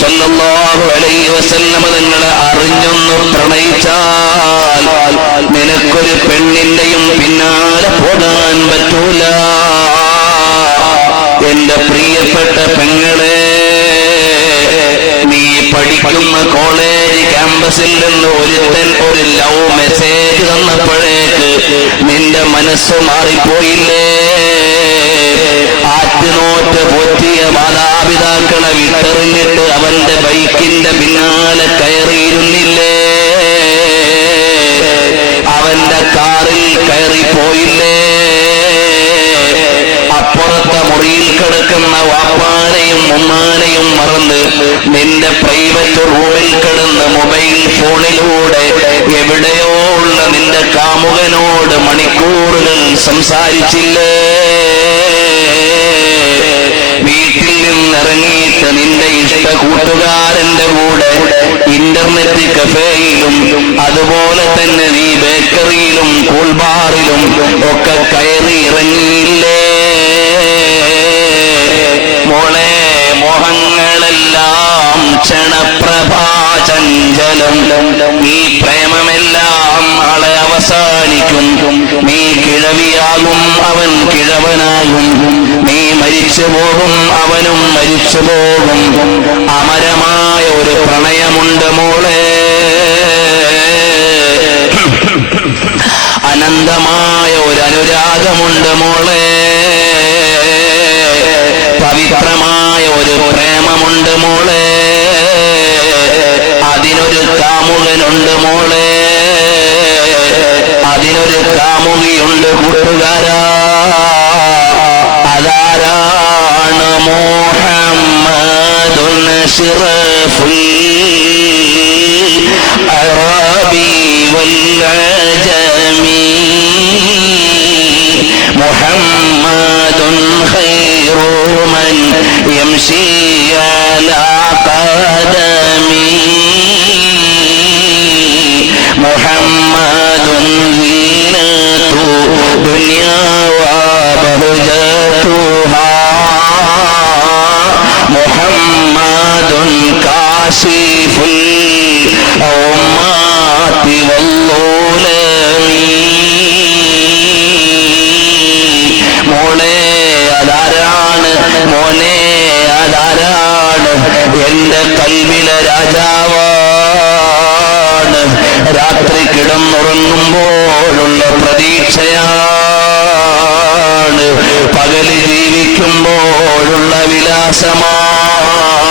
സ്വല്ലല്ലാഹു അലൈഹി വസല്ലം തങ്ങളെ അറിഞ്ഞൊന്ന് പ്രണയിച്ചാൽ നിനക്കൊരു പെണ്ണിന്റെയും പിന്നാലെ പോകാൻ പറ്റൂല. എന്റെ പ്രിയപ്പെട്ട പെങ്ങളെ, നീ പഠിക്കുന്ന കോളേജ് ക്യാമ്പസിൽ നിന്ന് ഒരുത്തൻ ഒരു ലവ് മെസ്സേജ് തന്നപ്പോഴേക്ക് നിന്റെ മനസ്സ് മാറിപ്പോയില്ലേ? ആറ്റുനോറ്റ് പോറ്റിയ മാതാപിതാക്കളെ വിട്ടെറിഞ്ഞിട്ട് അവന്റെ ബൈക്കിന്റെ പിന്നാലെ കയറിയിരുന്നില്ലേ? അവന്റെ കാറിൽ കയറിപ്പോയില്ലേ? അപ്പുറത്തെ മുറിയിൽ കിടക്കുന്ന വാപ്പാനെയും ഉമ്മാനെയും മറന്ന് നിന്റെ പ്രൈവറ്റ് റൂമിൽ കിടന്ന് മൊബൈൽ ഫോണിലൂടെ എവിടെയോ ഉള്ള നിന്റെ കാമുകനോട് മണിക്കൂറുകൾ സംസാരിച്ചില്ലേ? വീട്ടിൽ നിന്നിറങ്ങിയിട്ട് നിന്റെ ഇഷ്ട കൂട്ടുകാരന്റെ കൂടെ ഇന്റർനെറ്റ് കഫേയിലും അതുപോലെ തന്നെ നീ ബേക്കറിയിലും കൂൾബാറിലും ഒക്കെ കയറി ഇറങ്ങിയില്ലേ? മോളെ, മോഹങ്ങളെല്ലാം ക്ഷണപ്രഭാചഞ്ചലം. ഈ പ്രേമമെല്ലാം നാളെ അവസാനിക്കും. നീ കിഴവിയാകും, അവൻ കിഴവനാകും. നീ മരിച്ചു പോകും, അവനും മരിച്ചു പോകും. അമരമായ ഒരു പ്രണയമുണ്ട് മോളെ, അനന്തമായ ഒരു അനുരാഗമുണ്ട് മോളെ, പവിത്രമായ ഒരു പ്രേമമുണ്ട് മോളെ, അതിനൊരു കാമുകനുണ്ട് മോളെ, അതിനൊരു കാമുകിയുണ്ട് കൂട്ടുകാരാ. അതാരാണ്? മുഹമ്മദുൻ അശ്റഫുൽ അറബി വൽ അജമി, മുഹമ്മദുൻ ഖൈറു മൻ യംശി അലാ ഖദമി, മുഹമ്മദുൻ സീനതു ദുനിയാ വബഹജതുഹാ, മുഹമ്മദുൻ കാശിഫുൽ ഉമ്മാതി വല്ലുലമി. മോളെ, അതാരാണ്? മോനെ, അതാരാണ്? എന്റെ കൽവിലെ രാജാവാണ്. രാത്രി കിടന്നുറങ്ങുമ്പോഴുള്ള പ്രതീക്ഷയാണ്, പകല് ജീവിക്കുമ്പോഴുള്ള വിലാസമാണ്.